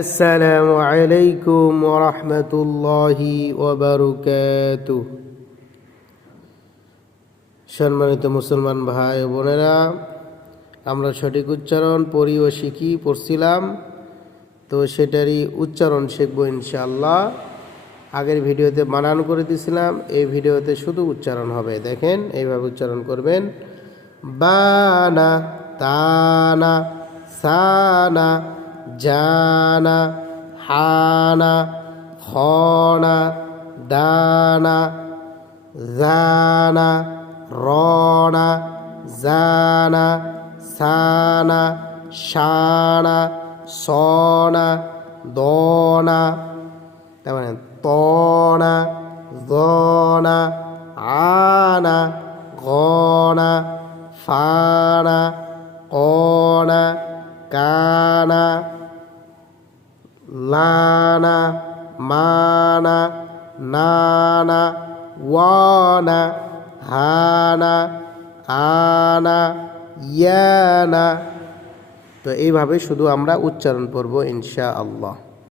আসসালামু আলাইকুম ওয়া রাহমাতুল্লাহি ওয়া বারাকাতুহু। সম্মানিত মুসলমান ভাই ও বোনেরা, আমরা সঠিক উচ্চারণ পড়ি ও পড়ছিলাম, তো সেটারই উচ্চারণ শিখবো ইনশাআল্লাহ। আগের ভিডিওতে বানান করে দিয়েছিলাম, এই ভিডিওতে শুধু উচ্চারণ হবে। দেখেন, এইভাবে উচ্চারণ করবেন: বানা, তানা, সানা, জানা, হানা, খনা, দানা, জানা, রনা, জানা, সানা, শানা, সনা, দনা, তার মানে তনা, জনা, আনা, গনা, ফানা, কনা, কানা, লানা, মানা, নানা, ওয়ানা, হানা, আনা, ইয়ানা। তো এইভাবে শুধু আমরা উচ্চারণ করব ইনশাআল্লাহ।